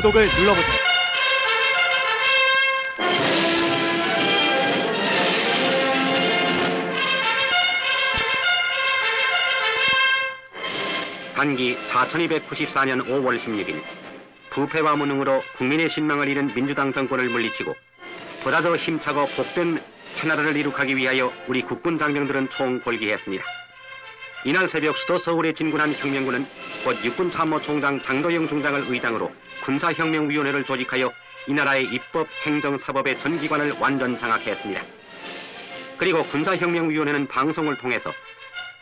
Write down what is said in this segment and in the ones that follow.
구독을 눌러보세요. 단기 4294년 5월 16일 부패와 무능으로 국민의 신망을 잃은 민주당 정권을 물리치고 보다 더 힘차고 복된 새나라를 이룩하기 위하여 우리 국군 장병들은 총궐기했습니다. 이날 새벽 수도 서울에 진군한 혁명군은 곧 육군참모총장 장도영 중장을 의장으로 군사혁명위원회를 조직하여 이 나라의 입법, 행정, 사법의 전 기관을 완전 장악했습니다. 그리고 군사혁명위원회는 방송을 통해서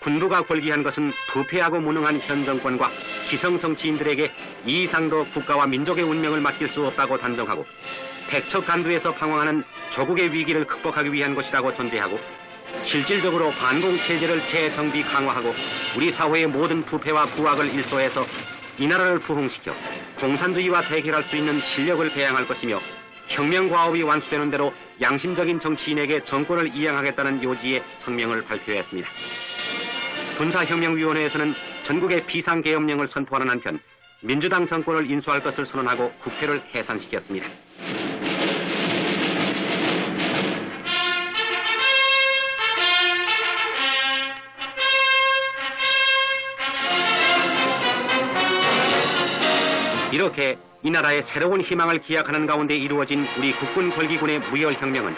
군부가 골기한 것은 부패하고 무능한 현 정권과 기성 정치인들에게 이 이상도 국가와 민족의 운명을 맡길 수 없다고 단정하고 백척간두에서 방황하는 조국의 위기를 극복하기 위한 것이라고 전제하고 실질적으로 반공체제를 재정비 강화하고 우리 사회의 모든 부패와 부악을 일소해서 이 나라를 부흥시켜 공산주의와 대결할 수 있는 실력을 배양할 것이며 혁명과업이 완수되는 대로 양심적인 정치인에게 정권을 이양하겠다는 요지의 성명을 발표했습니다. 군사혁명위원회에서는 전국의 비상계엄령을 선포하는 한편 민주당 정권을 인수할 것을 선언하고 국회를 해산시켰습니다. 이렇게 이 나라의 새로운 희망을 기약하는 가운데 이루어진 우리 국군 걸기군의 무혈혁명은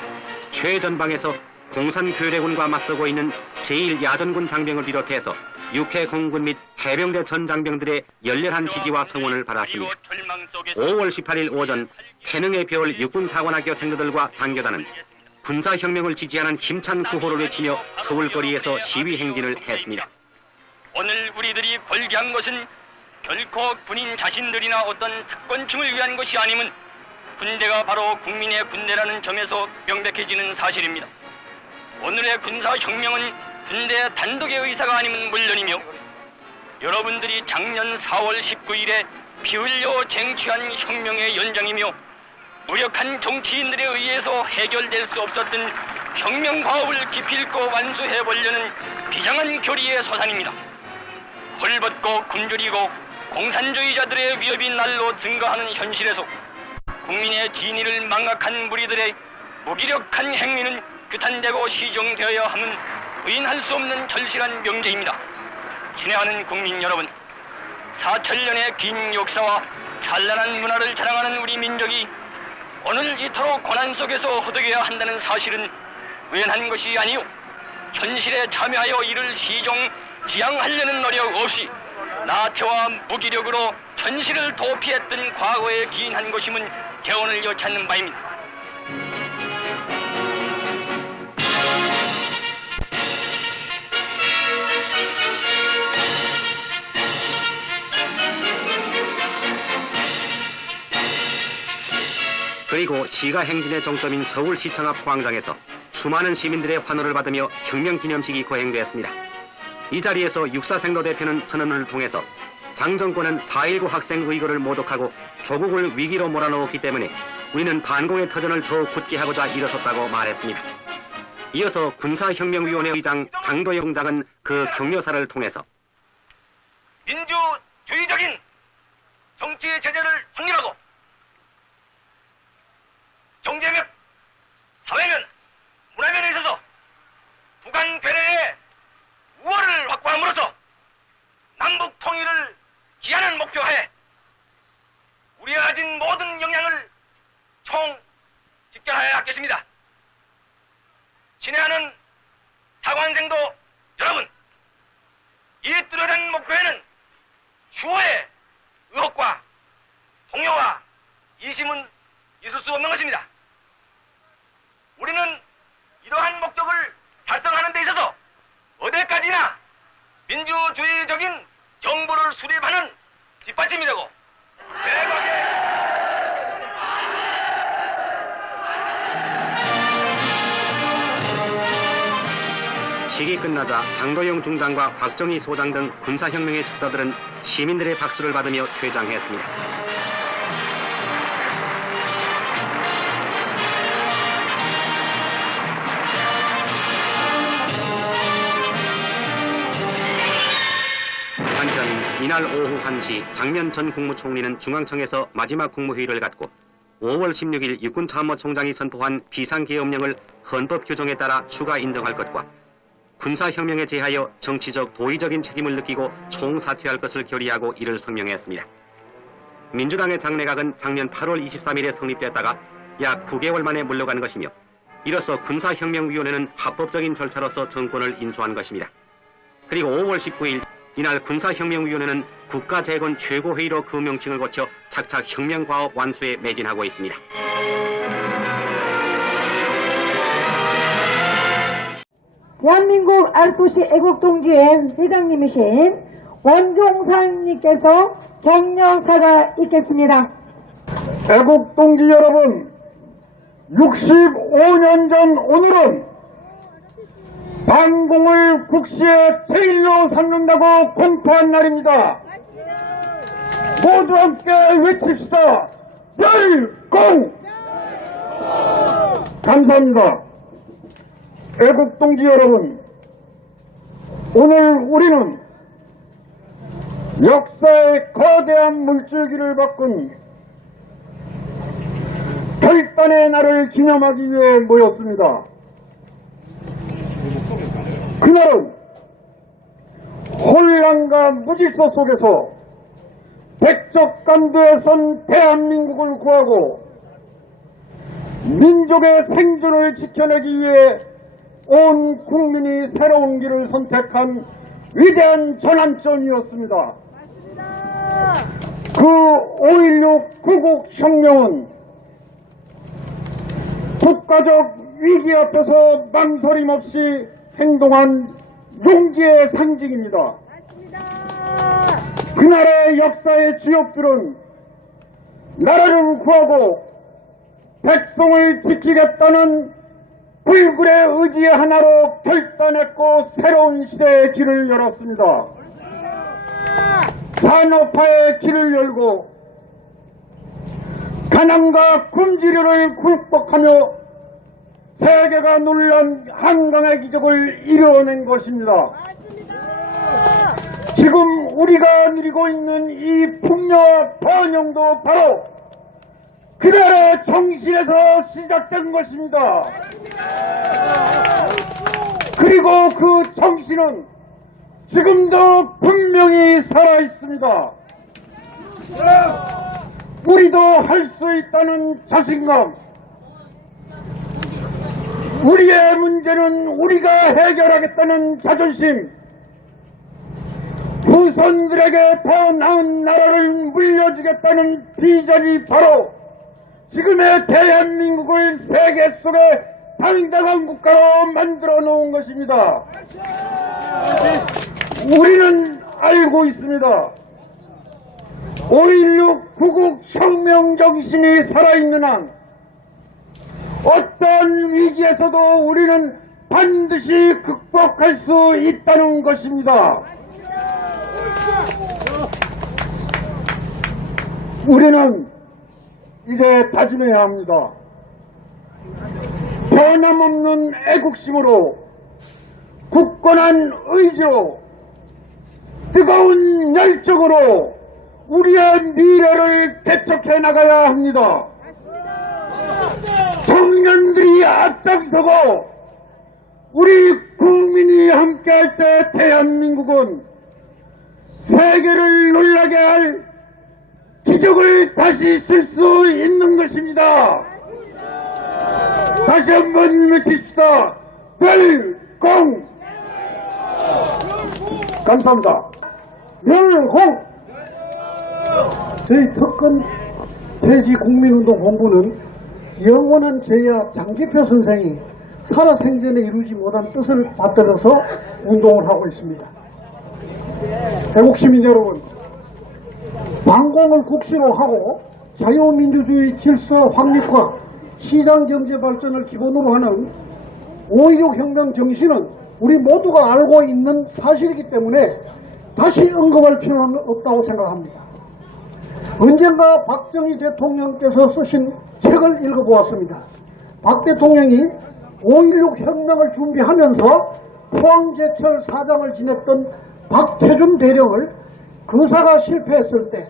최전방에서 공산교래군과 맞서고 있는 제1야전군 장병을 비롯해서 육해 공군 및 해병대 전 장병들의 열렬한 지지와 성원을 받았습니다. 5월 18일 오전 태능의 별 육군사관학교 생도들과 상교단은 군사혁명을 지지하는 힘찬 구호를 외치며 서울거리에서 시위 행진을 했습니다. 오늘 우리들이 걸기한 것은 결코 군인 자신들이나 어떤 특권층을 위한 것이 아님은 군대가 바로 국민의 군대라는 점에서 명백해지는 사실입니다. 오늘의 군사혁명은 군대 단독의 의사가 아니면 물론이며 여러분들이 작년 4월 19일에 피 흘려 쟁취한 혁명의 연장이며 무력한 정치인들에 의해서 해결될 수 없었던 혁명 과업을 기필코 완수해보려는 비장한 교리의 서산입니다. 헐벗고 굶주리고 공산주의자들의 위협이 날로 증가하는 현실에서 국민의 진위를 망각한 무리들의 무기력한 행위는 규탄되고 시정되어야 함은 부인할 수 없는 절실한 명제입니다. 친애하는 국민 여러분, 4천년의 긴 역사와 찬란한 문화를 자랑하는 우리 민족이 오늘 이토록 고난 속에서 허덕여야 한다는 사실은 우연한 것이 아니요 현실에 참여하여 이를 지양하려는 노력 없이 나태와 무기력으로 현실을 도피했던 과거에 기인한 것임은 개원을 여찾는 바입니다. 그리고 시가 행진의 정점인 서울시청 앞 광장에서 수많은 시민들의 환호를 받으며 혁명기념식이 거행되었습니다. 이 자리에서 육사생도 대표는 선언을 통해서 장 정권은 4.19 학생 의거를 모독하고 조국을 위기로 몰아넣었기 때문에 우리는 반공의 터전을 더욱 굳게 하고자 일어섰다고 말했습니다. 이어서 군사혁명위원회 의장 장도영 중장은 그 격려사를 통해서 민주주의적인 정치 체제를 확립하고 경제면, 사회면, 문화면에 있어서 북한 괴뢰의 우월을 확보함으로써 남북 통일을 기하는 목표하에 우리가 가진 모든 역량을 직결하여야 하겠습니다. 친애하는 사관생도 여러분, 이 뚜렷한 목표에는 추호의 의혹과 동요와 이심은 있을 수 없는 것입니다. 우리는 이러한 목적을 달성하는 데 있어서 어디까지나 민주주의적인 정부를 수립하는 뒷받침이 되고 식이 끝나자 장도영 중장과 곽정희 소장 등 군사혁명의 척사들은 시민들의 박수를 받으며 퇴장했습니다. 한편 이날 오후 1시 장면 전 국무총리는 중앙청에서 마지막 국무회의를 갖고 5월 16일 육군참모총장이 선포한 비상계엄령을 헌법 규정에 따라 추가 인정할 것과 군사혁명에 제하여 정치적 도의적인 책임을 느끼고 총사퇴할 것을 결의하고 이를 성명했습니다. 민주당의 장내각은 작년 8월 23일에 성립되었다가 약 9개월 만에 물러간 것이며 이로써 군사혁명위원회는 합법적인 절차로서 정권을 인수한 것입니다. 그리고 5월 19일 이날 군사혁명위원회는 국가재건 최고회의로 그 명칭을 고쳐 착착 혁명과업 완수에 매진하고 있습니다. 대한민국 알토시 애국동지회 회장님이신 원종상님께서 격려사가 있겠습니다. 애국동지 여러분, 65년 전 오늘은 반공을 국시의 제일로 삼는다고 공포한 날입니다. 모두 함께 외칩시다. 열공! 감사합니다. 애국동지 여러분, 오늘 우리는 역사의 거대한 물줄기를 바꾼 결단의 날을 기념하기 위해 모였습니다. 그날은 혼란과 무질서 속에서 백척간도에 선 대한민국을 구하고 민족의 생존을 지켜내기 위해 온 국민이 새로운 길을 선택한 위대한 전환점이었습니다. 그 5.16 구국혁명은 국가적 위기 앞에서 망설임 없이 행동한 용기의 상징입니다. 그날의 역사의 주역들은 나라를 구하고 백성을 지키겠다는 불굴의 의지 하나로 결단했고 새로운 시대의 길을 열었습니다. 산업화의 길을 열고 가난과 굶주림을 극복하며 세계가 놀란 한강의 기적을 이루어낸 것입니다. 지금 우리가 누리고 있는 이 풍요와 번영도 바로 그날의 정신에서 시작된 것입니다. 그리고 그 정신은 지금도 분명히 살아있습니다. 우리도 할 수 있다는 자신감, 우리의 문제는 우리가 해결하겠다는 자존심, 후손들에게 더 나은 나라를 물려주겠다는 비전이 바로 지금의 대한민국을 세계 속에 당당한 국가로 만들어 놓은 것입니다. 우리는 알고 있습니다. 5.16 구국혁명 정신이 살아있는 한 어떤 위기에서도 우리는 반드시 극복할 수 있다는 것입니다. 우리는 이제 다짐해야 합니다. 변함없는 애국심으로 굳건한 의지로 뜨거운 열정으로 우리의 미래를 개척해 나가야 합니다. 청년들이 앞장서고 우리 국민이 함께할 때 대한민국은 세계를 놀라게 할 기적을 다시 쓸 수 있는 것입니다. 다시 한번 외칩시다. 열공! 감사합니다. 열공! 저희 특권 폐지 국민운동본부는 영원한 제야 장기표 선생이 살아생전에 이루지 못한 뜻을 받들어서 운동을 하고 있습니다. 애국시민 여러분, 반공을 국시로 하고 자유민주주의 질서 확립과 시장경제 발전을 기본으로 하는 5.16 혁명 정신은 우리 모두가 알고 있는 사실이기 때문에 다시 언급할 필요는 없다고 생각합니다. 언젠가 박정희 대통령께서 쓰신 책을 읽어보았습니다. 박 대통령이 5.16 혁명을 준비하면서 포항제철 사장을 지냈던 박태준 대령을 거사가 실패했을 때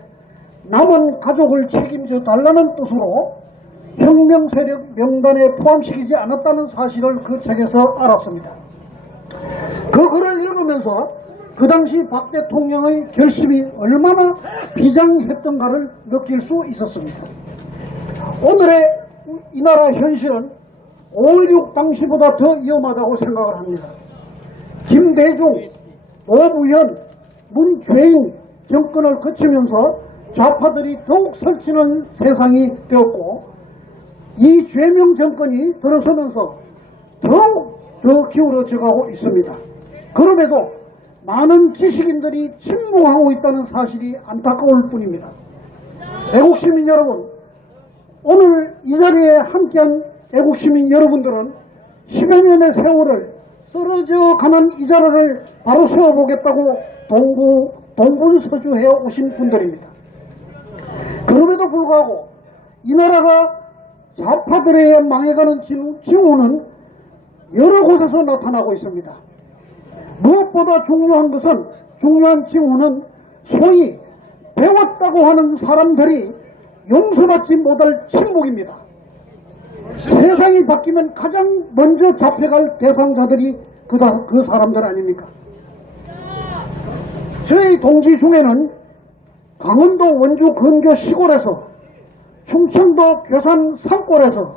남은 가족을 책임져 달라는 뜻으로 혁명 세력 명단에 포함시키지 않았다는 사실을 그 책에서 알았습니다. 그 글을 읽으면서 그 당시 박 대통령의 결심이 얼마나 비장했던가를 느낄 수 있었습니다. 오늘의 이 나라 현실은 5.16 당시보다 더 위험하다고 생각을 합니다. 김대중, 노무현, 문죄인 정권을 거치면서 좌파들이 더욱 설치는 세상이 되었고, 이 죄명 정권이 들어서면서 더욱 더 기울어져 가고 있습니다. 그럼에도 많은 지식인들이 침묵하고 있다는 사실이 안타까울 뿐입니다. 애국시민 여러분, 오늘 이 자리에 함께한 애국시민 여러분들은 10여 년의 세월을 쓰러져 가는 이 자리를 바로 세워보겠다고 동분서주해 오신 분들입니다. 그럼에도 불구하고 이 나라가 좌파들에 망해가는 징후는 여러 곳에서 나타나고 있습니다. 무엇보다 중요한 징후는 소위 배웠다고 하는 사람들이 용서받지 못할 침묵입니다. 세상이 바뀌면 가장 먼저 잡혀갈 대상자들이 그 사람들 아닙니까? 저희 동지 중에는 강원도 원주 근교 시골에서, 충청도 괴산 산골에서,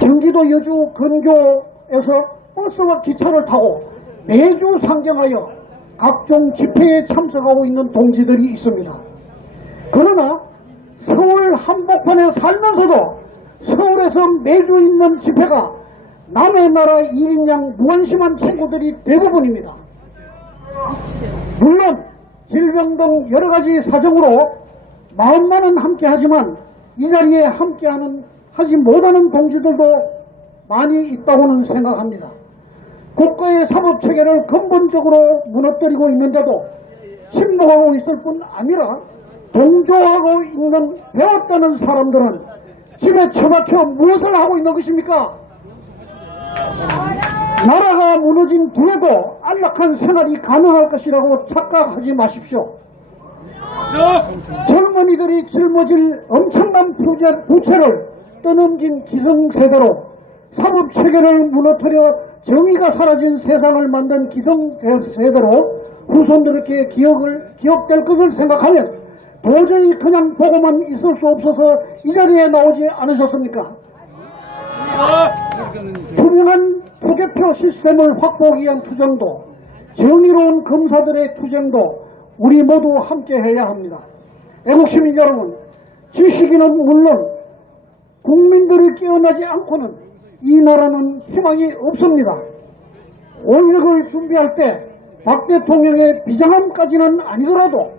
경기도 여주 근교에서 버스와 기차를 타고 매주 상경하여 각종 집회에 참석하고 있는 동지들이 있습니다. 그러나 서울 한복판에 살면서도 서울에서 매주 있는 집회가 남의 나라 1인양 무관심한 친구들이 대부분입니다. 물론 질병 등 여러 가지 사정으로 마음만은 함께하지만 이 자리에 하지 못하는 동지들도 많이 있다고는 생각합니다. 국가의 사법체계를 근본적으로 무너뜨리고 있는데도 침묵하고 있을 뿐 아니라 동조하고 있는 배웠다는 사람들은 집에 처박혀 무엇을 하고 있는 것입니까? 나라가 무너진 뒤에도 안락한 생활이 가능할 것이라고 착각하지 마십시오. 젊은이들이 짊어질 엄청난 부채를 떠넘긴 기성세대로 사법체계를 무너뜨려 정의가 사라진 세상을 만든 기성세대로 후손들에게 기억될 것을 생각하면 도저히 그냥 보고만 있을 수 없어서 이 자리에 나오지 않으셨습니까? 투명한 투개표 시스템을 확보하기 위한 투쟁도, 정의로운 검사들의 투쟁도 우리 모두 함께 해야 합니다. 애국시민 여러분, 지식인은 물론 국민들이 깨어나지 않고는 이 나라는 희망이 없습니다. 5.16을 준비할 때 박 대통령의 비장함까지는 아니더라도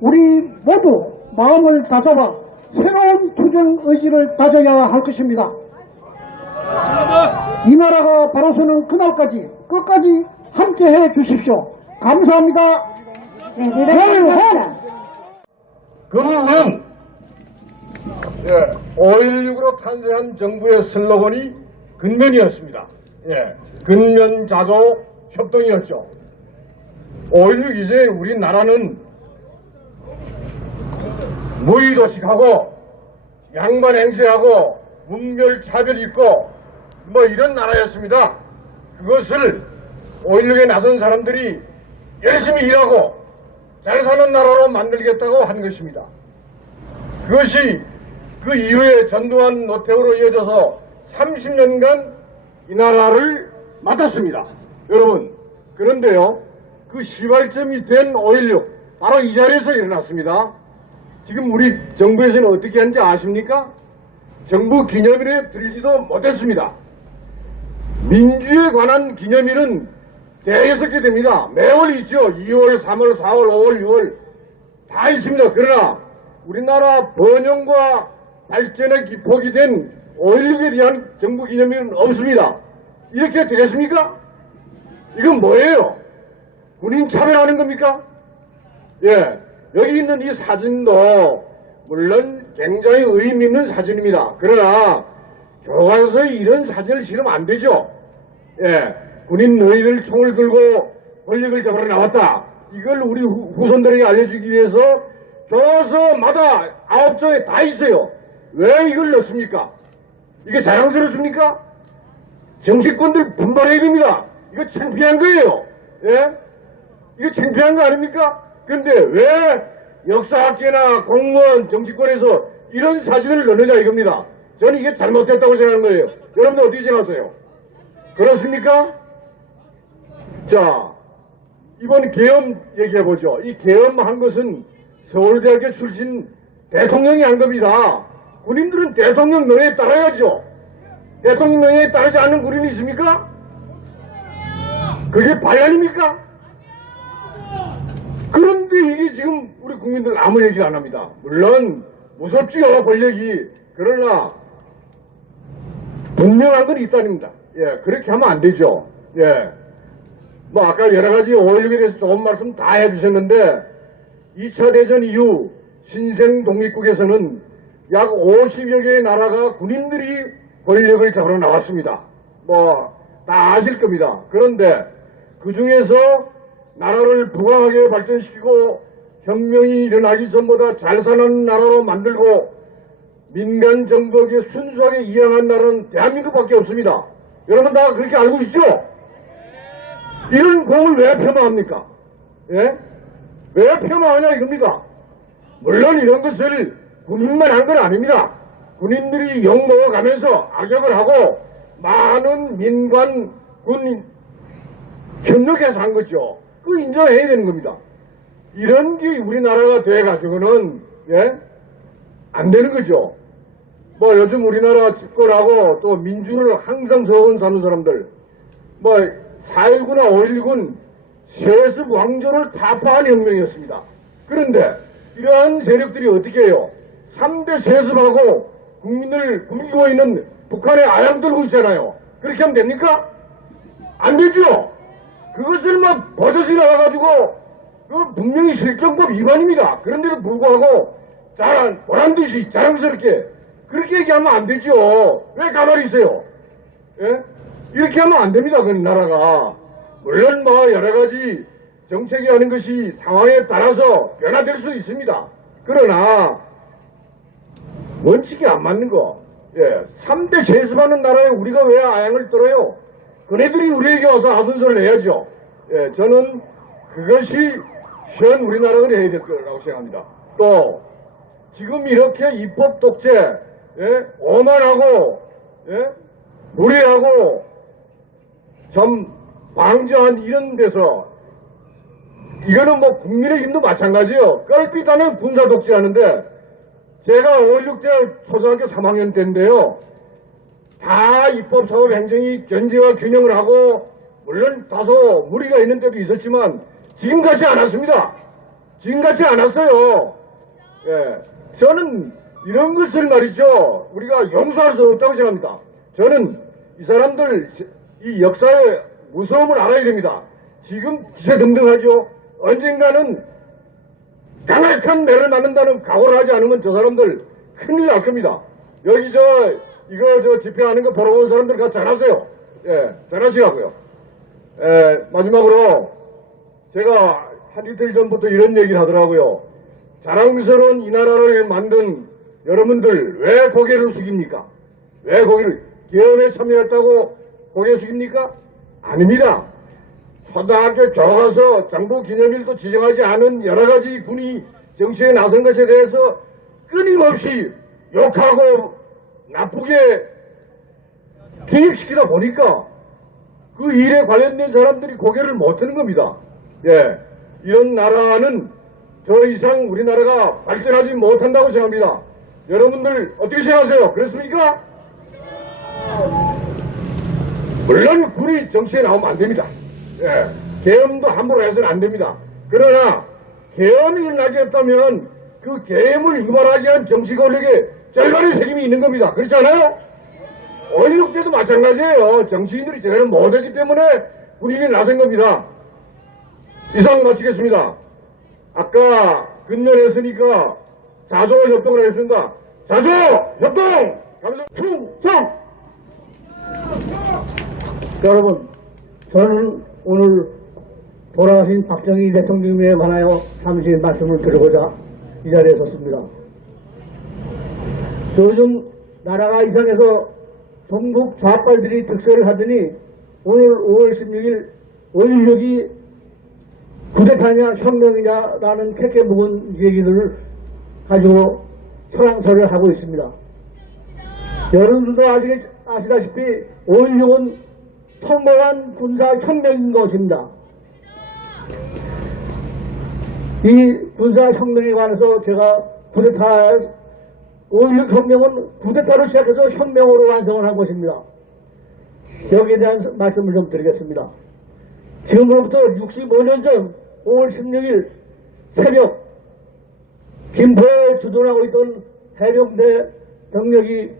우리 모두 마음을 다잡아 새로운 투쟁 의지를 다져야 할 것입니다. 이 나라가 바로 서는 그날까지 끝까지 함께해 주십시오. 감사합니다. 그러면 5.16으로 탄생한 정부의 슬로건이 근면이었습니다. 근면자조 협동이었죠. 5.16 이제 우리나라는 무의도식하고 양반행세하고 문별차별 있고 뭐 이런 나라였습니다. 그것을 5.16에 나선 사람들이 열심히 일하고 잘 사는 나라로 만들겠다고 한 것입니다. 그것이 그 이후에 전두환 노태우로 이어져서 30년간 이 나라를 맡았습니다. 여러분, 그런데요, 그 시발점이 된 5.16 바로 이 자리에서 일어났습니다. 지금 우리 정부에서는 어떻게 하는지 아십니까? 정부 기념일에 들지도 못했습니다. 민주에 관한 기념일은 대여섯 됩니다. 매월 있죠. 2월, 3월, 4월, 5월, 6월 다 있습니다. 그러나 우리나라 번영과 발전의 기폭이 된 5.16에 대한 정부 기념일은 없습니다. 이렇게 되겠습니까? 이건 뭐예요? 군인 참여하는 겁니까? 여기 있는 이 사진도 물론 굉장히 의미 있는 사진입니다. 그러나 교과서에 이런 사진을 실으면 안 되죠. 군인 너희들 총을 들고 권력을 잡으러 나왔다. 이걸 우리 후손들에게 알려주기 위해서 교과서마다 9조에 다 있어요. 왜 이걸 넣습니까? 이게 자랑스럽습니까? 정치권들 분발해야 됩니다. 이거 창피한 거예요. 예? 이거 창피한 거 아닙니까? 근데 왜 역사학계나 공무원, 정치권에서 이런 사진을 넣느냐 이겁니다. 저는 이게 잘못됐다고 생각하는 거예요. 여러분들 어떻게 생각하세요? 그렇습니까? 자, 이번 계엄 얘기해보죠. 이 계엄한 것은 서울대학교 출신 대통령이 한 겁니다. 군인들은 대통령 명예에 따라야죠. 대통령 명예에 따르지 않는 군인이 있습니까? 그게 반란입니까? 그런데 이게 지금 우리 국민들 아무 얘기 안 합니다. 물론 무섭지요, 권력이. 그러나 분명한 건 있다입니다. 예, 그렇게 하면 안 되죠. 예. 뭐 아까 여러 가지 5.16에 대해서 좋은 말씀 다 해주셨는데 2차 대전 이후 신생 독립국에서는 약 50여 개의 나라가 군인들이 권력을 잡으러 나왔습니다. 뭐 다 아실 겁니다. 그런데 그 중에서 나라를 부강하게 발전시키고 혁명이 일어나기 전보다 잘 사는 나라로 만들고 민간 정부에게 순수하게 이양한 나라는 대한민국밖에 없습니다. 여러분 다 그렇게 알고 있죠? 이런 공을 왜 폄하합니까? 예? 왜 폄하하냐 이겁니다. 물론 이런 것을 군인만 한 건 아닙니다. 군인들이 욕먹어가면서 악역을 하고 많은 민관, 군 협력해서 한 거죠. 그거 인정해야 되는 겁니다. 이런 게 우리나라가 돼가지고는 예? 안 되는 거죠. 뭐 요즘 우리나라 집권하고 또 민주를 항상 서원 사는 사람들 뭐 4.19나 5.16은 세습 왕조를 타파한 혁명이었습니다. 그런데 이러한 세력들이 어떻게 해요? 3대 세습하고 국민을 굶기고 있는 북한에 아양 들고 있잖아요. 그렇게 하면 됩니까? 안 되죠. 그것을 막 버젓이 나와가지고 그 분명히 실정법 위반입니다. 그런데도 불구하고 보란듯이 자랑스럽게 그렇게 얘기하면 안 되죠. 왜 가만히 있어요? 예? 이렇게 하면 안 됩니다. 그 나라가. 물론 뭐 여러 가지 정책이 하는 것이 상황에 따라서 변화될 수 있습니다. 그러나 원칙이 안 맞는 거. 예, 3대 세습하는 나라에 우리가 왜 아양을 떨어요? 그네들이 우리에게 와서 하순서를 해야죠. 예, 저는 그것이 현 우리나라가 해야 될 거라고 생각합니다. 또 지금 이렇게 입법 독재, 예, 오만하고 예, 무례하고 좀 방조한 이런 데서 이거는 뭐 국민의힘도 마찬가지요. 껄핏하는 군사 독재하는데 제가 5.16 때 초등학교 3학년 때인데요. 다 입법사법 행정이 견제와 균형을 하고 물론 다소 무리가 있는 때도 있었지만 지금같이 않았습니다. 지금같이 않았어요. 예, 저는 이런 것을 말이죠. 우리가 용서할 수 없다고 생각합니다. 저는 이 사람들 이 역사의 무서움을 알아야 됩니다. 지금 기세등등하죠. 언젠가는 강력한 매를 맞는다는 각오를 하지 않으면 저 사람들 큰일 날 겁니다. 여기 이거 집회하는 거 보러 온 사람들 같이 잘하세요. 예, 잘하시라고요. 예, 마지막으로 제가 한 이틀 전부터 이런 얘기를 하더라고요. 자랑스러운 이 나라를 만든 여러분들 왜 고개를 숙입니까? 왜 계엄에 참여했다고 고개 숙입니까? 아닙니다. 초등학교 교과서 정부 기념일도 지정하지 않은 여러 가지 군이 정치에 나선 것에 대해서 끊임없이 욕하고 나쁘게 기입시키다 보니까 그 일에 관련된 사람들이 고개를 못 드는 겁니다. 예, 이런 나라는 더 이상 우리나라가 발전하지 못한다고 생각합니다. 여러분들 어떻게 생각하세요? 그렇습니까? 물론 군이 정치에 나오면 안 됩니다. 예, 계엄도 함부로 해서는 안 됩니다. 그러나 계엄이 일어나게 했다면 그 계엄을 유발하게 한 정치 권력에 절반의 책임이 있는 겁니다. 그렇지 않아요? 5.16 때도 마찬가지예요. 정치인들이 제대로 못했기 때문에 군인이 나선 겁니다. 이상 마치겠습니다. 아까 근면했으니까 자조 협동을 하겠습니다. 자조 협동! 충성! 여러분, 저는 오늘 돌아가신 박정희 대통령에 관하여 잠시 말씀을 드리고자 이 자리에 섰습니다. 요즘 나라가 이상해서 동북 좌빨들이 득세를 하더니 오늘 5월 16일 5.16이 쿠데타냐 혁명이냐라는 캐캐 묵은 얘기들을 가지고 초랑설을 하고 있습니다. 여러분들도 아시다시피 5.16은 통보한 군사혁명인 것입니다. 이 군사혁명에 관해서 제가 5.16 혁명은 쿠데타로 시작해서 혁명으로 완성을 한 것입니다. 여기에 대한 말씀을 좀 드리겠습니다. 지금으로부터 65년 전 5월 16일 새벽 김포에 주둔하고 있던 해병대 병력이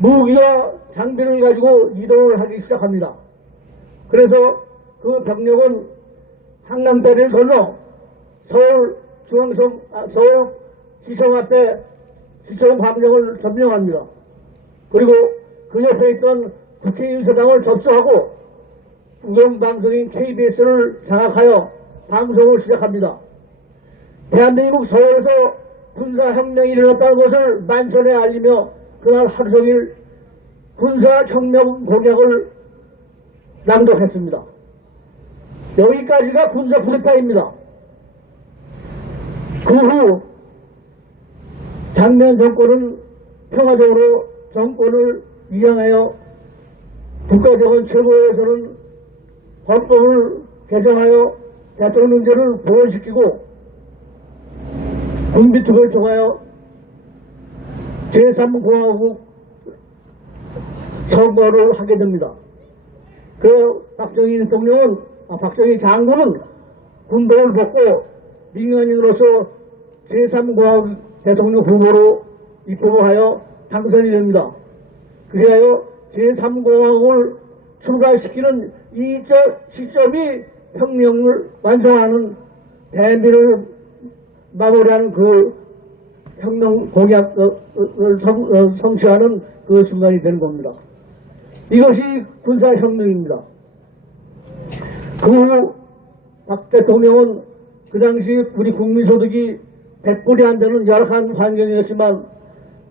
무기와 장비를 가지고 이동을 하기 시작합니다. 그래서 그 병력은 한강다리를 건너 서울시청 앞에 시청 함정을 점령합니다. 그리고 그 옆에 있던 국회의사당을 접수하고 공영방송인 KBS를 장악하여 방송을 시작합니다. 대한민국 서울에서 군사혁명이 일어났다는 것을 만천에 알리며 그날 하루 종일 군사혁명 공약을 낭독했습니다. 여기까지가 군사 쿠데타입니다. 그 후 장면 정권은 평화적으로 정권을 이양하여 국가적인 최고에서는 헌법을 개정하여 대통령제를 보완시키고 군비특을 통하여 제3공화국 선거를 하게 됩니다. 그 박정희 장군은 군복을 벗고 민간인으로서 제3공화국 대통령 후보로 입후보하여 당선이 됩니다. 그리하여 제3공화국을 출발시키는 이 시점이 혁명을 완성하는 대미를 마무리하는 그 혁명 공약을 성취하는 그 순간이 되는 겁니다. 이것이 군사혁명입니다. 그 후 박 대통령은 그 당시 우리 국민소득이 100불이 안 되는 열악한 환경이었지만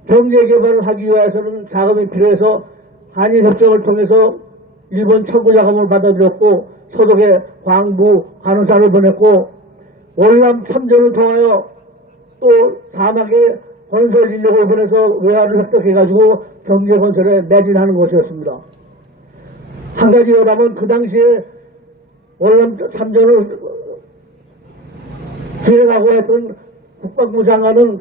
경제개발을 하기 위해서는 자금이 필요해서 한일협정을 통해서 일본 청구자금을 받아들였고 소득에 광부, 간호사를 보냈고 월남 참전을 통하여 또 사막에 건설 인력을 보내서 외화를 획득해가지고 경제건설에 매진하는 것이었습니다. 한 가지 여담은 그 당시에 월남 참전을 진행하고 했던 국방부 장관은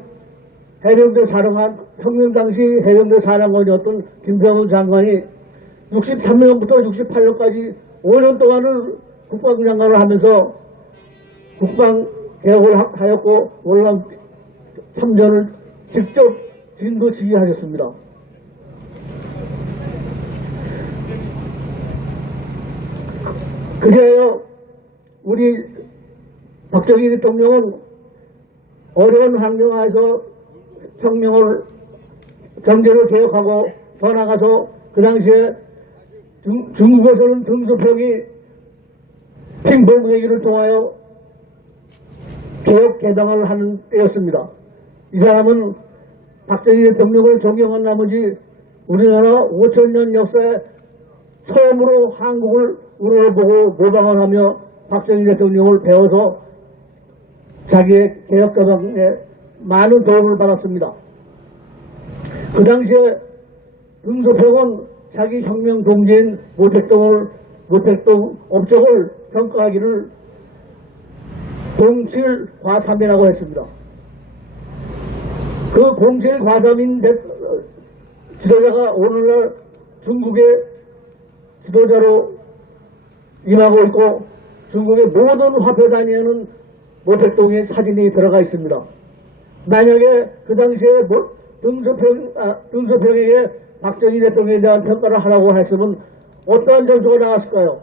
해병대 사령관, 혁명 당시 해병대 사령관이었던 김병훈 장관이 63년부터 68년까지 5년 동안을 국방장관을 하면서 국방개혁을 하였고 월남 참전을 직접 진도 지휘하셨습니다. 그리하여 우리 박정희 대통령은 어려운 환경 하에서 혁명을 경제를 개혁하고 더 나가서 그 당시에 중국에서는 등소평이 핑퐁 회의를 통하여 개혁 개방을 하는 때였습니다. 이 사람은 박정희 대통령을 존경한 나머지 우리나라 5천년 역사에 처음으로 한국을 우러러보고 모방을 하며 박정희 대통령을 배워서 자기의 개혁 개방에 많은 도움을 받았습니다. 그 당시에 등소평은 자기 혁명 동지인 모택동 업적을 평가하기를 공칠 과삼이라고 했습니다. 그 공칠 과삼인 지도자가 오늘날 중국의 지도자로 임하고 있고 중국의 모든 화폐 단위에는 모택동의 사진이 들어가 있습니다. 만약에 그 당시에 등소평에게 박정희 대통령에 대한 평가를 하라고 했으면 어떠한 점수가 나왔을까요?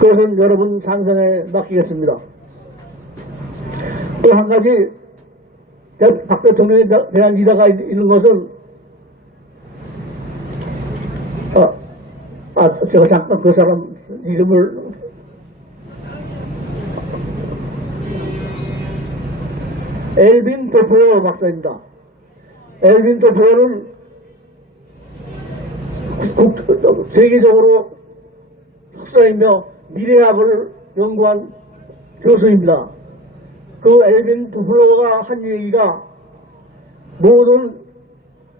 그것은 여러분 상상에 맡기겠습니다. 또 한 가지 박 대통령에 대한 이다가 있는 것은 제가 잠깐 그 사람 이름을 엘빈 도프로 박사입니다. 엘빈 도프로는 세계적으로 석사이며 미래학을 연구한 교수입니다. 그 엘빈 도플러가 한 얘기가 모든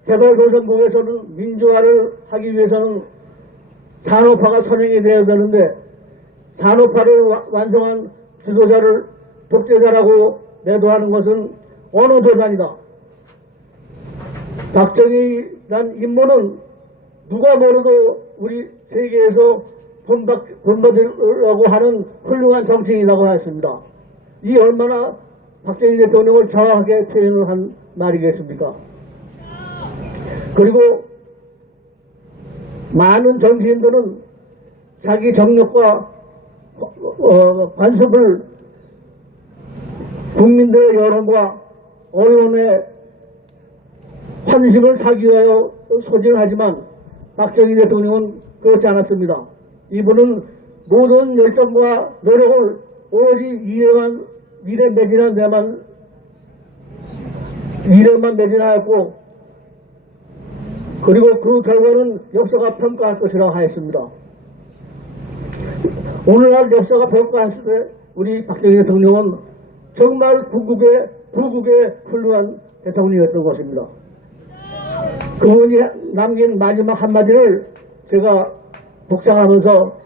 개발도상국에서는 민주화를 하기 위해서는 산업화가 선행이 되어야 되는데 산업화를 완성한 지도자를 독재자라고 매도하는 것은 어느 도단이다. 박정희란 인물은 누가 뭐래도 우리 세계에서 본받으려고 하는 훌륭한 정치인이라고 했습니다. 이 얼마나 박정희 대통령을 정확하게 표현을 한 말이겠습니까? 그리고 많은 정치인들은 자기 정력과 관습을 국민들의 여론과 언론의 환심을 사기 위하여 소진하지만 박정희 대통령은 그렇지 않았습니다. 이분은 모든 열정과 노력을 오로지 미래만 매진하였고, 그리고 그 결과는 역사가 평가할 것이라고 하였습니다. 오늘날 역사가 평가했을 때 우리 박정희 대통령은 정말 구국의 훌륭한 대통령이었던 것입니다. 그분이 남긴 마지막 한마디를 제가 복창하면서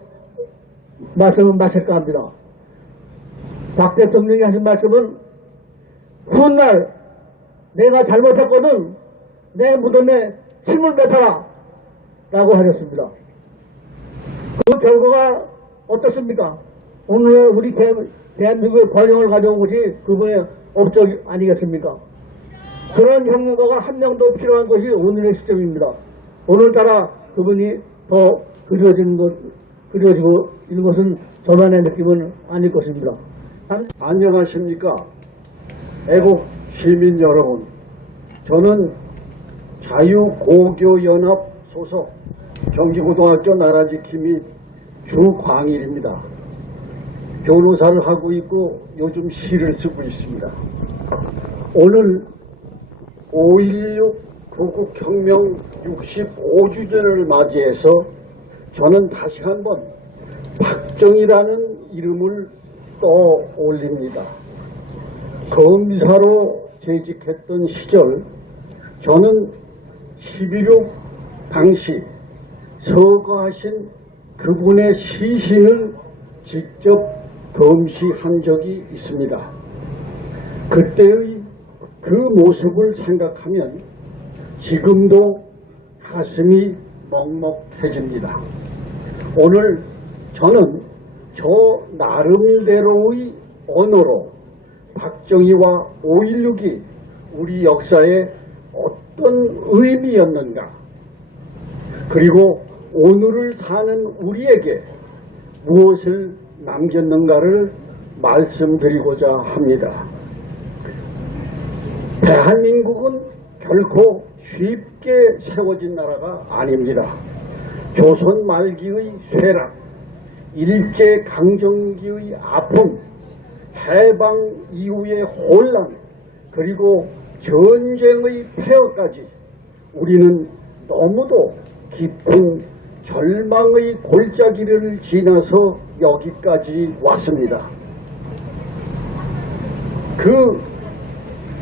말씀을 마칠까 합니다. 박 대통령이 하신 말씀은 훗날 내가 잘못했거든 내 무덤에 침을 뱉어라 라고 하셨습니다. 그 결과가 어떻습니까? 오늘 우리 대한민국의 권력을 가져온 것이 그분의 업적 아니겠습니까? 그런 혁명가가 한 명도 필요한 것이 오늘의 시점입니다. 오늘따라 그분이 더 그려지고 있는 것은 저만의 느낌은 아닐 것입니다. 안녕하십니까. 애국 시민 여러분. 저는 자유고교연합 소속 경기고등학교 나라지킴이 및 주광일입니다. 변호사를 하고 있고 요즘 시를 쓰고 있습니다. 오늘 5.16 구국혁명 65주년을 맞이해서 저는 다시 한번 박정희라는 이름을 떠올립니다. 검사로 재직했던 시절 저는 11.6 당시 서거하신 그분의 시신을 직접 검시한 적이 있습니다. 그때의 그 모습을 생각하면 지금도 가슴이 먹먹해집니다. 오늘 저는 저 나름대로의 언어로 박정희와 5.16이 우리 역사에 어떤 의미였는가, 그리고 오늘을 사는 우리에게 무엇을 남겼는가를 말씀드리고자 합니다. 대한민국은 결코 쉽게 세워진 나라가 아닙니다. 조선 말기의 쇠락, 일제강점기의 아픔, 해방 이후의 혼란, 그리고 전쟁의 폐허까지 우리는 너무도 깊은 절망의 골짜기를 지나서 여기까지 왔습니다. 그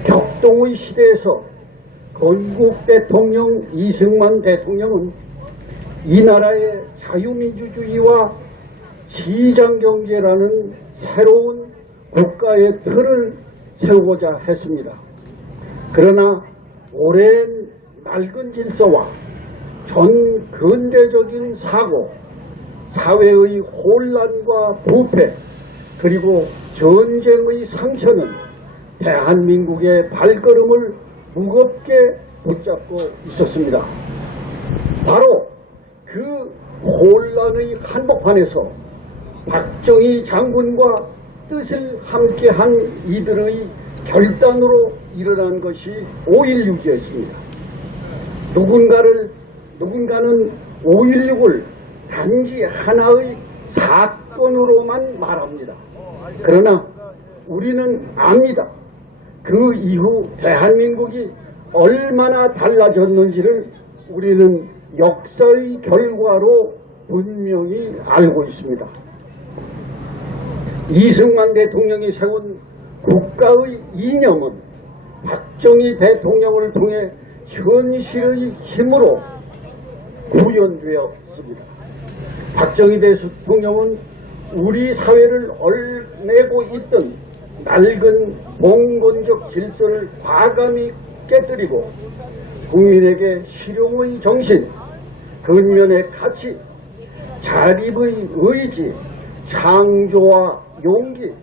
격동의 시대에서 건국 대통령 이승만 대통령은 이 나라의 자유민주주의와 시장경제라는 새로운 국가의 틀을 세우고자 했습니다. 그러나 오랜 낡은 질서와 전 근대적인 사고, 사회의 혼란과 부패, 그리고 전쟁의 상처는 대한민국의 발걸음을 무겁게 붙잡고 있었습니다. 바로 그 혼란의 한복판에서 박정희 장군과 뜻을 함께한 이들의 결단으로 일어난 것이 5.16이었습니다. 누군가는 5.16을 단지 하나의 사건으로만 말합니다. 그러나 우리는 압니다. 그 이후 대한민국이 얼마나 달라졌는지를 우리는 역사의 결과로 분명히 알고 있습니다. 이승만 대통령이 세운 국가의 이념은 박정희 대통령을 통해 현실의 힘으로 구현되었습니다. 박정희 대통령은 우리 사회를 얽매고 있던 낡은 봉건적 질서를 과감히 깨뜨리고 국민에게 실용의 정신, 근면의 가치, 자립의 의지, 창조와 용기,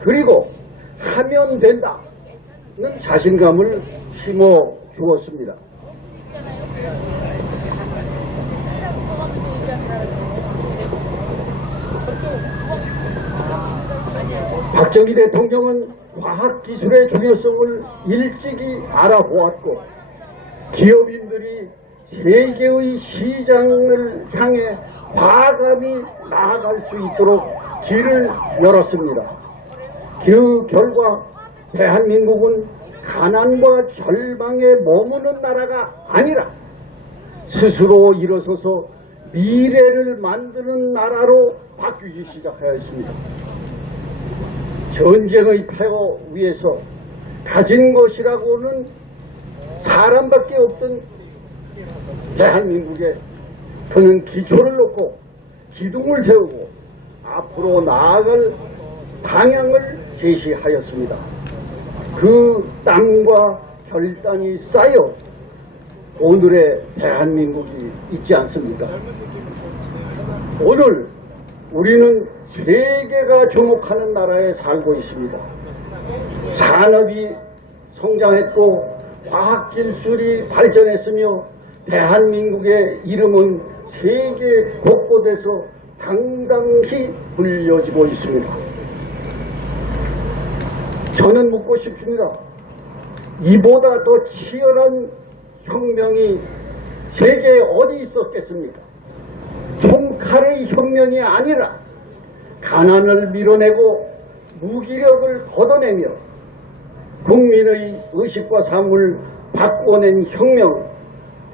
그리고 하면 된다는 자신감을 심어 주었습니다. 박정희 대통령은 과학기술의 중요성을 일찍이 알아보았고 기업인들이 세계의 시장을 향해 과감히 나아갈 수 있도록 길을 열었습니다. 그 결과 대한민국은 가난과 절망에 머무는 나라가 아니라 스스로 일어서서 미래를 만드는 나라로 바뀌기 시작하였습니다. 전쟁의 폐허 위에서 가진 것이라고는 사람밖에 없던 대한민국에 그는 기초를 놓고 기둥을 세우고 앞으로 나아갈 방향을 제시하였습니다. 그 땀과 혈단이 쌓여 오늘의 대한민국이 있지 않습니까? 오늘 우리는 세계가 주목하는 나라에 살고 있습니다. 산업이 성장했고 과학기술이 발전했으며 대한민국의 이름은 세계 곳곳에서 당당히 불려지고 있습니다. 저는 묻고 싶습니다. 이보다 더 치열한 혁명이 세계에 어디 있었겠습니까? 총칼의 혁명이 아니라 가난을 밀어내고 무기력을 걷어내며 국민의 의식과 삶을 바꿔낸 혁명,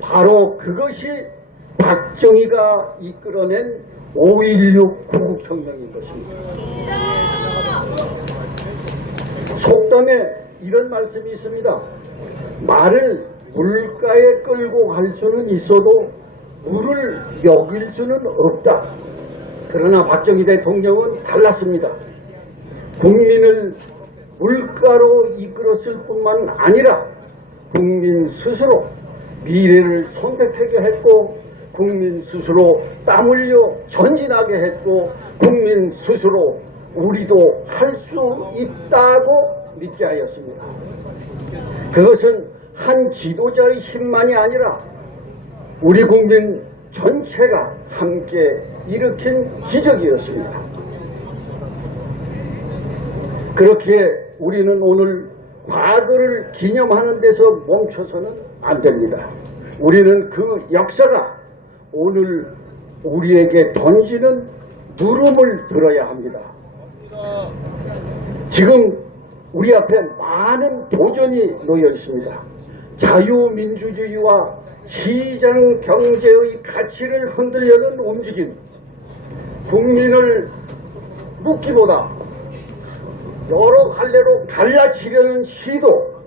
바로 그것이 박정희가 이끌어낸 5.16 구국혁명인 것입니다. 속담에 이런 말씀이 있습니다. 말을 물가에 끌고 갈 수는 있어도 물을 먹일 수는 없다. 그러나 박정희 대통령은 달랐습니다. 국민을 물가로 이끌었을 뿐만 아니라 국민 스스로 미래를 선택하게 했고 국민 스스로 땀 흘려 전진하게 했고 국민 스스로 우리도 할 수 있다고 믿게 하였습니다. 그것은 한 지도자의 힘만이 아니라 우리 국민 전체가 함께 일으킨 기적이었습니다. 그렇기에 우리는 오늘 과거를 기념하는 데서 멈춰서는 안 됩니다. 우리는 그 역사가 오늘 우리에게 던지는 물음을 들어야 합니다. 지금 우리 앞에 많은 도전이 놓여 있습니다. 자유민주주의와 시장 경제의 가치를 흔들려는 움직임, 국민을 묶기보다 여러 갈래로 갈라치려는 시도,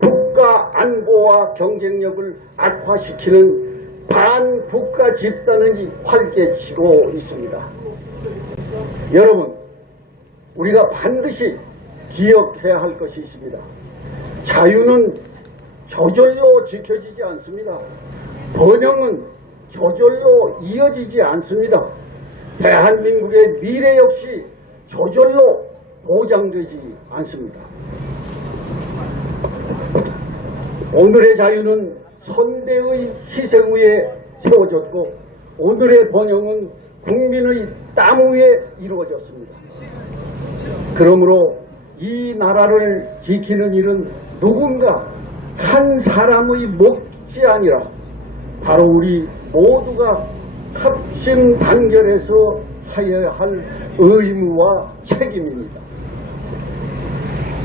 국가 안보와 경쟁력을 악화시키는 반국가 집단이 활개치고 있습니다. 여러분, 우리가 반드시 기억해야 할 것이 있습니다. 자유는 저절로 지켜지지 않습니다. 번영은 저절로 이어지지 않습니다. 대한민국의 미래 역시 저절로 보장되지 않습니다. 오늘의 자유는 선대의 희생 위에 세워졌고 오늘의 번영은 국민의 땀 위에 이루어졌습니다. 그러므로 이 나라를 지키는 일은 누군가 한 사람의 몫이 아니라 바로 우리 모두가 합심단결해서 하여야 할 의무와 책임입니다.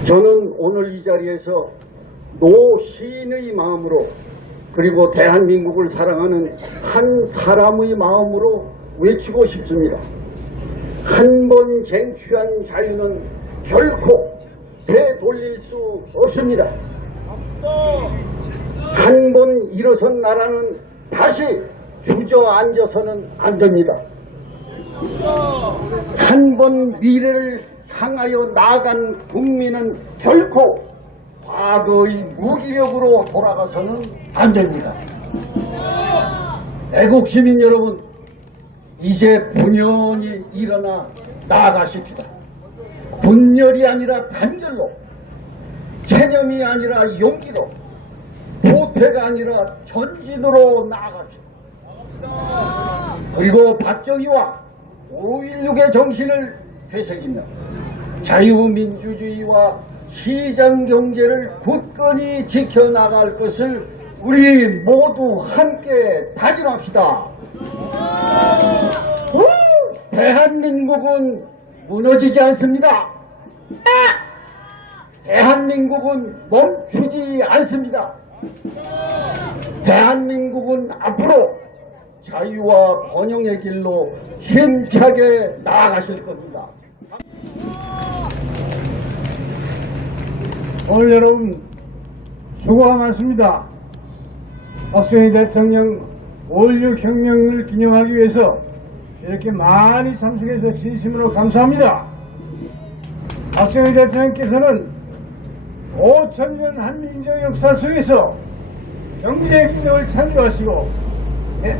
저는 오늘 이 자리에서 노시인의 마음으로 그리고 대한민국을 사랑하는 한 사람의 마음으로 외치고 싶습니다. 한 번 쟁취한 자유는 결코 되돌릴 수 없습니다. 한 번 일어선 나라는 다시 주저앉아서는 안 됩니다. 한 번 미래를 향하여 나아간 국민은 결코 과거의 무기력으로 돌아가서는 안 됩니다. 애국 시민 여러분, 이제 분연히 일어나 나아가십시다. 분열이 아니라 단결로, 체념이 아니라 용기로, 도태가 아니라 전진으로 나아갑시다. 그리고 박정희와 5.16의 정신을 되새기며 자유민주주의와 시장경제를 굳건히 지켜나갈 것을 우리 모두 함께 다짐합시다. 대한민국은 무너지지 않습니다. 대한민국은 멈추지 않습니다. 대한민국은 앞으로 자유와 번영의 길로 힘차게 나아가실 겁니다. 오늘 여러분 수고가 많습니다. 박정희 대통령 5.16 혁명을 기념하기 위해서 이렇게 많이 참석해서 진심으로 감사합니다. 박정희 대통령께서는 5,000년 한민족 역사 속에서 경제 균형을 창조하시고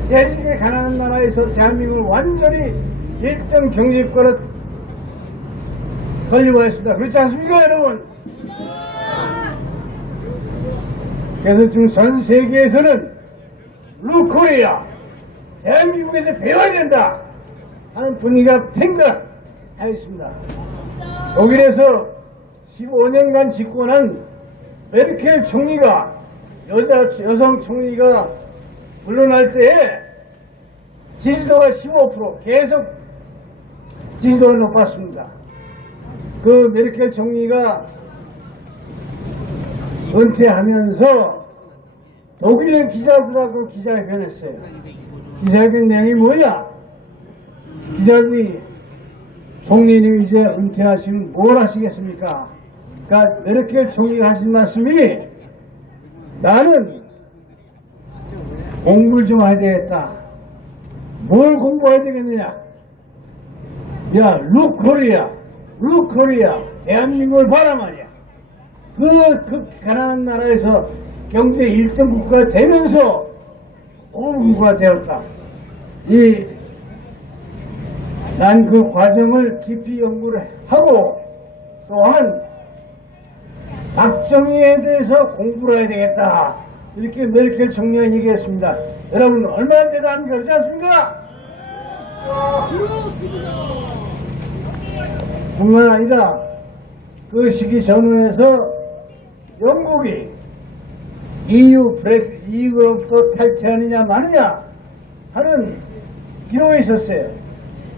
대륙의 가난한 나라에서 대한민국을 완전히 1등 경제국가로 건립하였습니다. 그렇지 않습니까, 여러분? 그래서 지금 전 세계에서는 루코리아, 대한민국에서 배워야 된다 하는 분위기가 생각하였습니다. 독일에서 15년간 집권한 메르켈 총리가 여성 총리가 물러날 때에 지지도가 15% 계속 지지도가 높았습니다. 그 메르켈 총리가 은퇴하면서 독일의 기자들하고 기자회견했어요. 기자회견 내용이 뭐냐? 기자들이 총리님 이제 은퇴하시면 뭘 하시겠습니까? 그러니까 메르켈 총리가 하신 말씀이 나는 공부를 좀 해야 되겠다. 뭘 공부해야 되겠느냐? 야, 루코리아, 대한민국을 봐라 말이야. 그 가난한 나라에서 경제 1등 국가가 되면서 공부가 되었다. 난 그 과정을 깊이 연구를 하고 또한 박정희에 대해서 공부를 해야 되겠다. 이렇게 메르켈 총리가 얘기했습니다. 여러분 얼마나 대단한지 그렇지 않습니까? 뿐만 아니라 그 시기 전후에서 영국이 EU로부터 탈퇴하느냐 마느냐 하는 기로에 있었어요.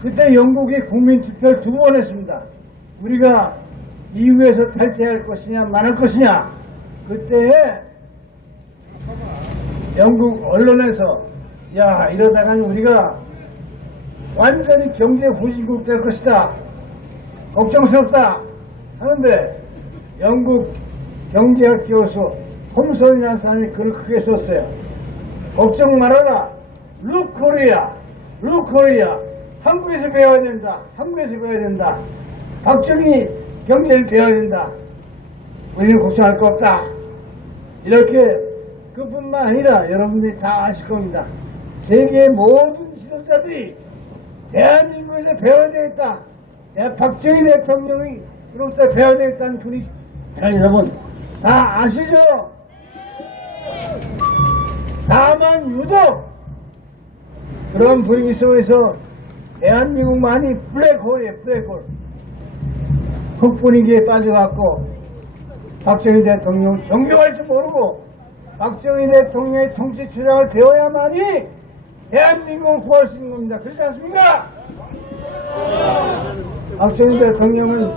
그때 영국이 국민투표를 2번 했습니다. 우리가 EU에서 탈퇴할 것이냐 말할 것이냐. 그때에 영국 언론에서 야, 이러다가는 우리가 완전히 경제 후진국 될 것이다, 걱정스럽다 하는데 영국 경제학 교수 홈솔이라는 사람이 글을 크게 썼어요. 걱정 말아라. 루코리아 한국에서 배워야 된다. 박정희 경제를 배워야 된다. 우리는 걱정할 거 없다. 이렇게 그뿐만 아니라 여러분들이 다 아실 겁니다. 세계의 모든 지도자들이 대한민국에서 배워야 되겠다. 박정희 대통령으로부터 배워야 되겠다는 분이 여러분 다 아시죠? 다만 유독 그런 분위기 속에서 대한민국만이 블랙홀이에요. 흑분위기에 빠져갖고 박정희 대통령 존경할 줄 모르고 박정희 대통령의 정치 주장을 배워야만이 대한민국을 구할 수 있는 겁니다. 그렇지 않습니까? 박정희 대통령은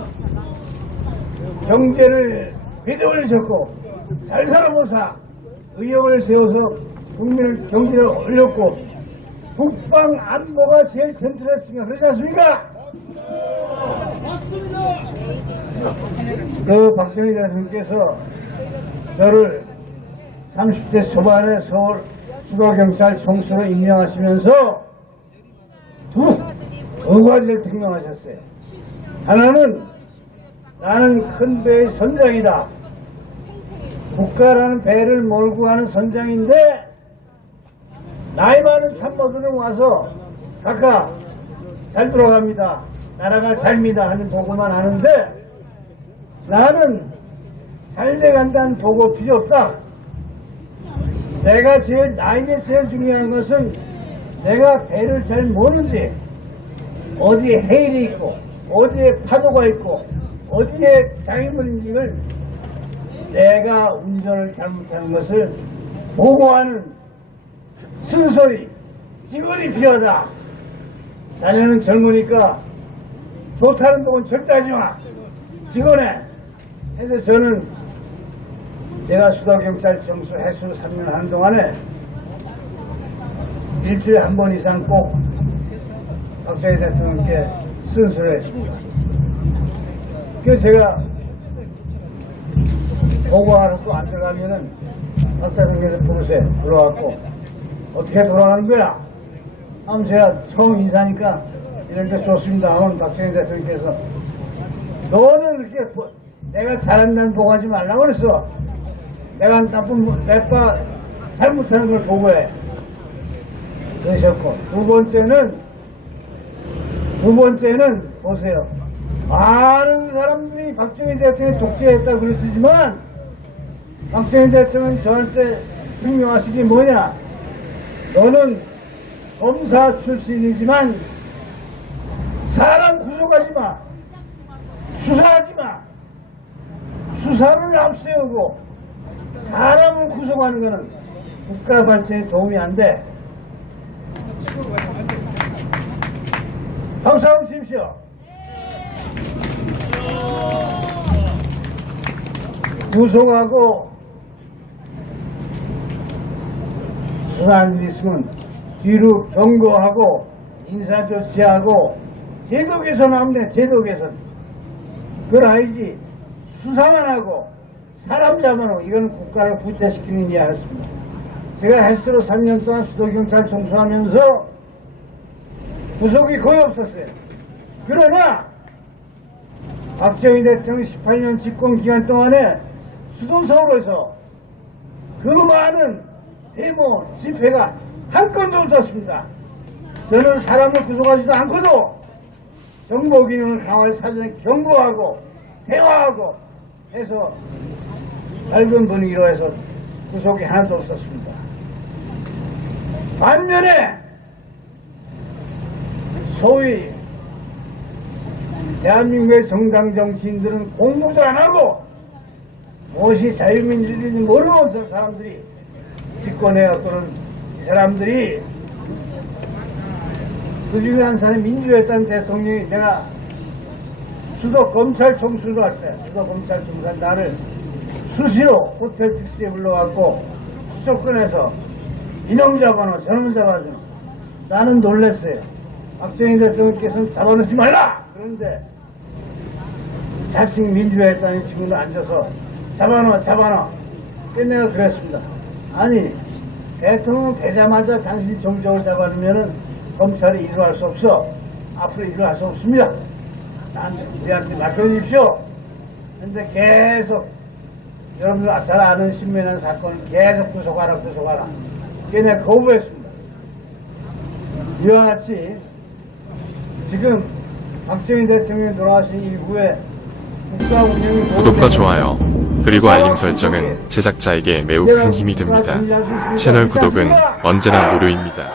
경제를 휘둘리셨고 잘 살아보사 의욕을 세워서 국민의 경제를 올렸고 국방 안보가 제일 센트랬으니까 그렇지 않습니까? 그 박정희 대통령께서 저를 30대 초반에 서울 수도경찰 총수로 임명하시면서 두 가지를 증명하셨어요. 하나는 나는 큰 배의 선장이다. 국가라는 배를 몰고 가는 선장인데 나이 많은 참모들은 와서 각각 잘 돌아갑니다. 나라가 잘입니다 하는 보고만 하는데 나는 잘 돼간다는 보고 필요 없다. 내가 나에게 제일 중요한 것은 내가 배를 잘 모는지 어디에 해일이 있고 어디에 파도가 있고 어디에 장애물인지를 내가 운전을 잘못하는 것을 보고하는 쓴소리, 직원이 필요하다. 자네는 젊으니까 좋다는 동은 절대 하지 마. 직원에. 해서 저는 제가 수도경찰 정수 해수 3년 하는 동안에 일주일에 한 번 이상 꼭 박정희 대통령께 쓴소리를 했습니다. 그래서 제가 보고하러 또 안 들어가면은 박 대통령께서 부르세요. 들어왔고 어떻게 돌아가는 거야? 하면 제가 처음 인사니까 이런 데 좋습니다 하면 박정희 대통령께서 너는 그렇게 내가 잘한다는 보고하지 말라고 그랬어. 내가 내가 잘못하는 걸 보고해. 그러셨고 두 번째는 보세요. 많은 사람들이 박정희 대통령이 독재했다고 그랬지만 박정희 대통령은 저한테 증명하신 게 뭐냐? 너는 검사 출신이지만 사람 구속하지 마. 수사하지 마. 수사를 앞세우고 사람을 구속하는 것은 국가 발전에 도움이 안 돼. 박수 한번 치십시오. 구속하고 수사하는 일 있으면 뒤로 경고하고 인사조치하고 제도 개선하면 돼. 제도 개선. 그걸 알지. 수사만 하고 사람 잡아놓고 이건 국가를 부패시키는 일이었습니다. 제가 헬스로 3년 동안 수도경찰 총수하면서 구속이 거의 없었어요. 그러나 박정희 대통령 18년 집권기간 동안에 수도 서울에서 그 많은 데모, 집회가 한 건도 없었습니다. 저는 사람을 구속하지도 않고도 정보 기능을 강화할 사전에 경고하고 대화하고 해서 밝은 분위기로 해서 구속이 하나도 없었습니다. 반면에 소위 대한민국의 정당 정치인들은 공부도 안 하고 무엇이 자유민주주의인지 모르는 사람들이 집권해왔고는 이 사람들이 그 중에 한 사람이 민주했다는 대통령이 내가 수도 검찰 총수로 왔어요. 수도 검찰 총수가 나를 수시로 호텔 택시에 불러갖고 수도권에서 이놈 잡아놔 저놈 잡아줘. 나는 놀랐어요. 박정희 대통령께서는 잡아놓지 말라. 그런데 자식 민주화했다는 친구들 앉아서 잡아놔. 내가 그랬습니다. 아니 대통령 되자마자 당신이 정적을 잡아놓으면은 검찰이 일을 할 수 없어. 앞으로 일을 할 수 없습니다. 우리한테 맡겨주십시오. 근데 계속 여러분들 잘 아는 신문이라는 사건을 계속 구속하라. 그게 내가 거부했습니다. 이와 같이 지금 박정희 대통령이 돌아가신 이후에 국가 운영이 구독과 좋아요, 그리고 알림 설정은 제작자에게 매우 큰 힘이 됩니다. 채널 구독은 언제나 무료입니다.